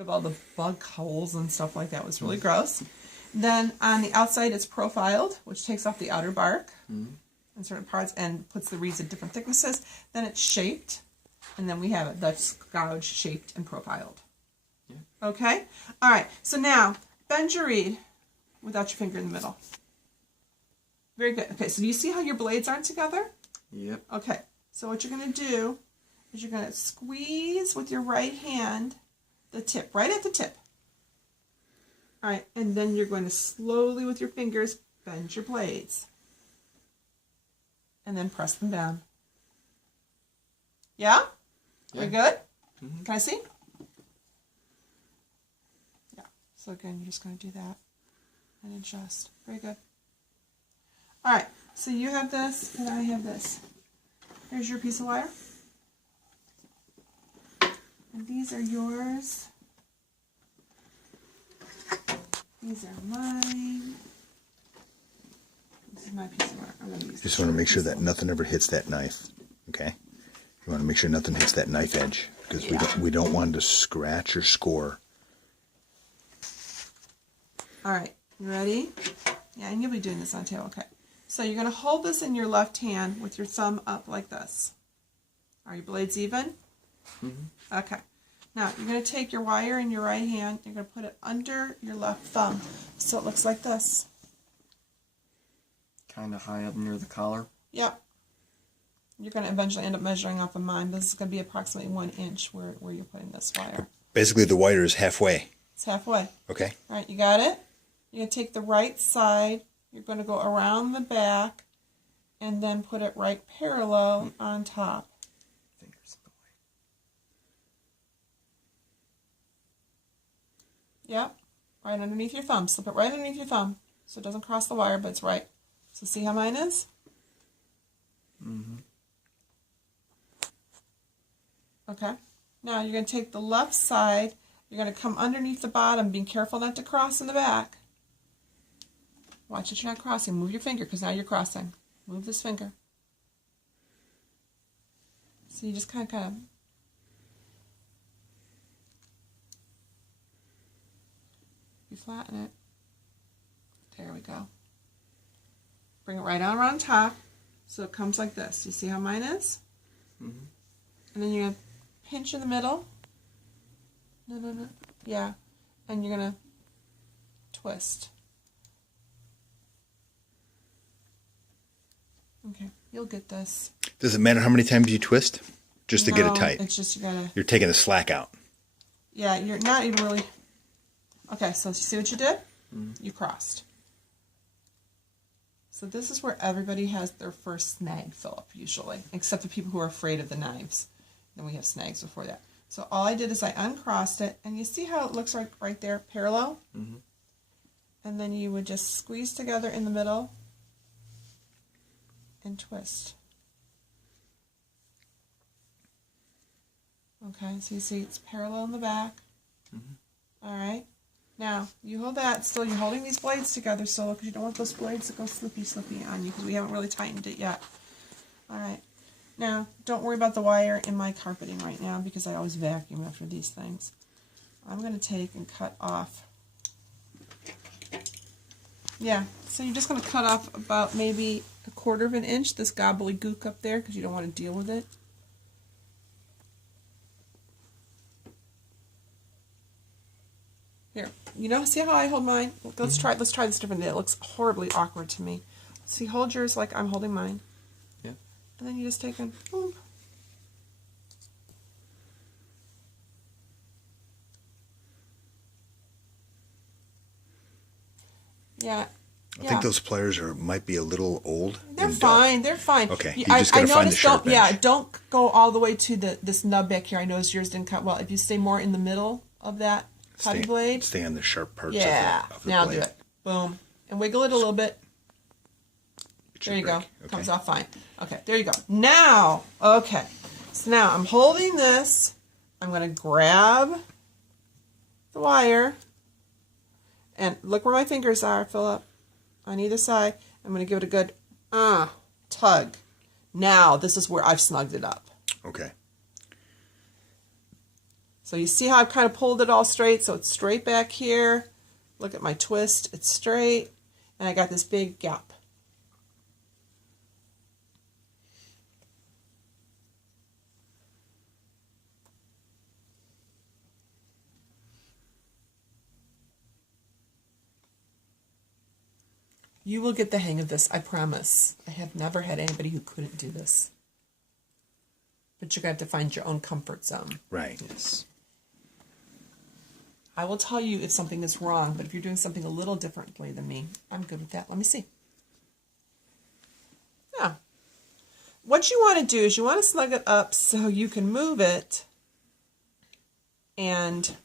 of all the bug holes and stuff like that was really gross. Then on the outside it's profiled, which takes off the outer bark in certain parts and puts the reeds at different thicknesses. Then it's shaped, and then we have it that's gouged, shaped, and profiled. Yeah. Okay? All right, so now bend your reed without your finger in the middle. Very good. Okay, so do you see how your blades aren't together? Yep. Okay, so what you're going to do is you're going to squeeze with your right hand the tip, right at the tip. All right, and then you're going to slowly with your fingers bend your blades. And then press them down. Yeah? Very good? Mm-hmm. Can I see? Yeah. So again, you're just going to do that and adjust. Very good. All right, so you have this and I have this. Here's your piece of wire. And these are yours. These are mine. This is my piece of wire. I'm going to use Just want to make sure that nothing ever hits that knife. Okay? You want to make sure nothing hits that knife edge because we don't want to scratch or score. All right, you ready? Yeah, and you'll be doing this on tail. Okay. So you're going to hold this in your left hand with your thumb up like this. Are your blades even? Mm-hmm. Okay. Now, you're going to take your wire in your right hand, you're going to put it under your left thumb so it looks like this. Kind of high up near the collar? Yep. You're going to eventually end up measuring off of mine, but this is going to be approximately 1 inch where you're putting this wire. Basically, the wire is halfway. It's halfway. Okay. All right, you got it? You're going to take the right side, you're going to go around the back, and then put it right parallel on top. Yep, right underneath your thumb. Slip it right underneath your thumb so it doesn't cross the wire, but it's right. So see how mine is? Mm-hmm. Okay. Now you're going to take the left side. You're going to come underneath the bottom, being careful not to cross in the back. Watch that you're not crossing. Move your finger because now you're crossing. Move this finger. So you just kind of you flatten it. There we go. Bring it right on around top so it comes like this. You see how mine is? Mm-hmm. And then you're going to pinch in the middle. No. Yeah. And you're going to twist. Okay. You'll get this. Does it matter how many times you twist? Just to get it tight? It's just you're taking the slack out. Yeah, you're not even really... Okay, so you see what you did? You crossed. So this is where everybody has their first snag fill up, usually, except the people who are afraid of the knives. Then we have snags before that. So all I did is I uncrossed it, and you see how it looks like right there, parallel? Mm-hmm. And then you would just squeeze together in the middle and twist. Okay, so you see it's parallel in the back. Mm-hmm. All right. Now, you hold that still. You're holding these blades together still because you don't want those blades to go slippy on you because we haven't really tightened it yet. All right. Now, don't worry about the wire in my carpeting right now because I always vacuum after these things. I'm going to take and cut off. Yeah, so you're just going to cut off about maybe 1/4 of an inch, this gobbledygook up there because you don't want to deal with it. Here, you know, see how I hold mine? Let's try this differently. It looks horribly awkward to me. See, hold yours like I'm holding mine. Yeah. And then you just take and boom. Yeah. I think those pliers might be a little old. They're fine. They're fine. Okay. You just got to find the sharp edge. Yeah, don't go all the way to this nub back here. I noticed yours didn't cut well. If you stay more in the middle of that cutting blade. Stay on the sharp parts of the now blade. do it. Boom. And wiggle it a little bit. There you go. Okay. Comes off fine. Okay, there you go. Now, okay. So now I'm holding this. I'm going to grab the wire. And look where my fingers are, Philip. On either side. I'm going to give it a good tug. Now, this is where I've snugged it up. Okay. So you see how I've kind of pulled it all straight, so it's straight back here. Look at my twist, it's straight, and I got this big gap. You will get the hang of this, I promise. I have never had anybody who couldn't do this. But you're going to have to find your own comfort zone. Right. Yes. I will tell you if something is wrong, but if you're doing something a little differently than me, I'm good with that. Let me see. Yeah. What you want to do is you want to snug it up so you can move it and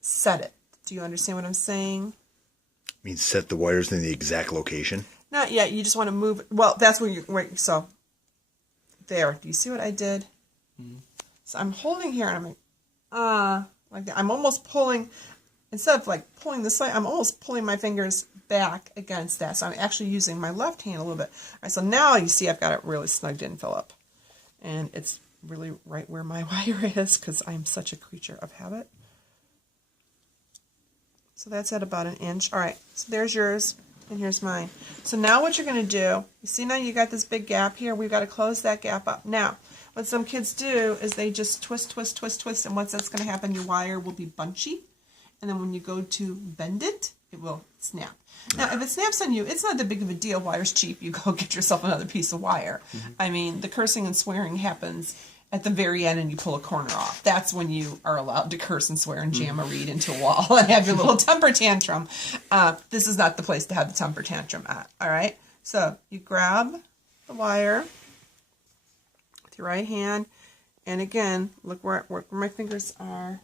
set it. Do you understand what I'm saying? Means set the wires in the exact location? Not yet. You just want to move. Well, that's where you wait. So there. Do you see what I did? Mm-hmm. So I'm holding here, and I'm like that. I'm almost pulling, instead of like pulling this way, I'm almost pulling my fingers back against that. So I'm actually using my left hand a little bit. All right. So now you see I've got it really snugged in, Philip, and it's really right where my wire is because I'm such a creature of habit. So that's at about 1 inch. All right, so there's yours, and here's mine. So now what you're going to do, you see now you got this big gap here. We've got to close that gap up. Now, what some kids do is they just twist, twist, twist, twist, and once that's going to happen, your wire will be bunchy. And then when you go to bend it, it will snap. Now, if it snaps on you, it's not that big of a deal. Wire's cheap. You go get yourself another piece of wire. Mm-hmm. I mean, the cursing and swearing happens at the very end and you pull a corner off. That's when you are allowed to curse and swear and jam a reed into a wall and have your little temper tantrum. This is not the place to have the temper tantrum at. All right? So you grab the wire with your right hand. And again, look where my fingers are.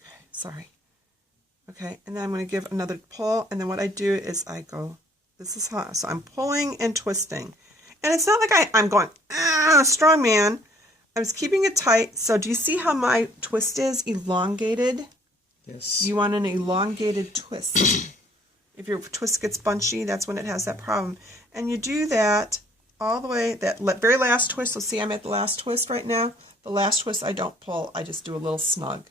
Okay, sorry. Okay, and then I'm going to give another pull. And then what I do is I go, this is how, so I'm pulling and twisting. And it's not like I'm going, strong man. I was keeping it tight. So do you see how my twist is elongated? Yes. You want an elongated twist. If your twist gets bunchy, that's when it has that problem. And you do that all the way, that very last twist. So see, I'm at the last twist right now. The last twist I don't pull. I just do a little snug.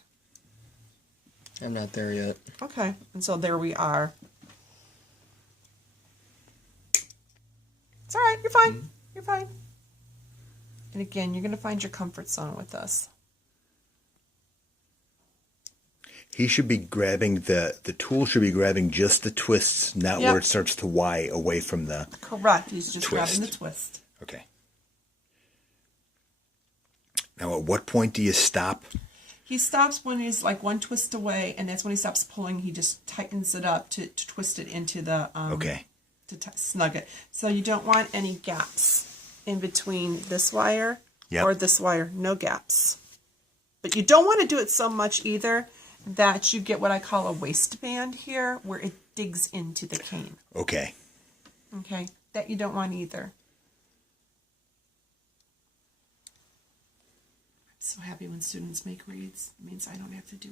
I'm not there yet. Okay. And so there we are. It's all right. You're fine. Mm-hmm. You're fine. And again, you're going to find your comfort zone with this. He should be grabbing the tool should be grabbing just the twists, not where it starts to Y away from the Correct. He's just twist. grabbing the twist. Okay. Now, at what point do you stop? He stops when he's like one twist away, and that's when he stops pulling. He just tightens it up to twist it into the okay. To snug it. So you don't want any gaps in between this wire or this wire. No gaps. But you don't want to do it so much either that you get what I call a waistband here, where it digs into the cane. Okay. Okay. That you don't want either. I'm so happy when students make reads. It means I don't have to do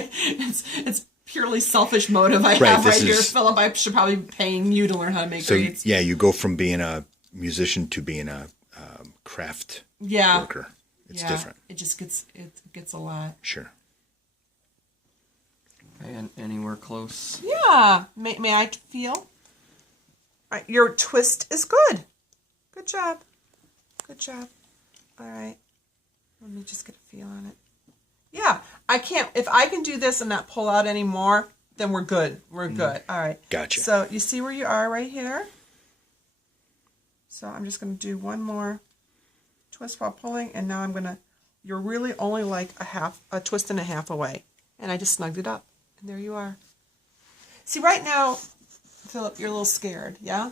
it. It's purely selfish motive I have right here, Philip. I should probably be paying you to learn how to make reads. So, yeah, you go from being a musician to being a craft worker. It's different. It just gets a lot. Sure. And anywhere close. Yeah. May I feel? All right. Your twist is good. Good job. Good job. All right. Let me just get a feel on it. Yeah. If I can do this and not pull out anymore, then we're good. We're good. All right. Gotcha. So you see where you are right here? So I'm just going to do one more twist while pulling, and now you're really only like a twist and a half away. And I just snugged it up. And there you are. See, right now, Philip, you're a little scared, yeah?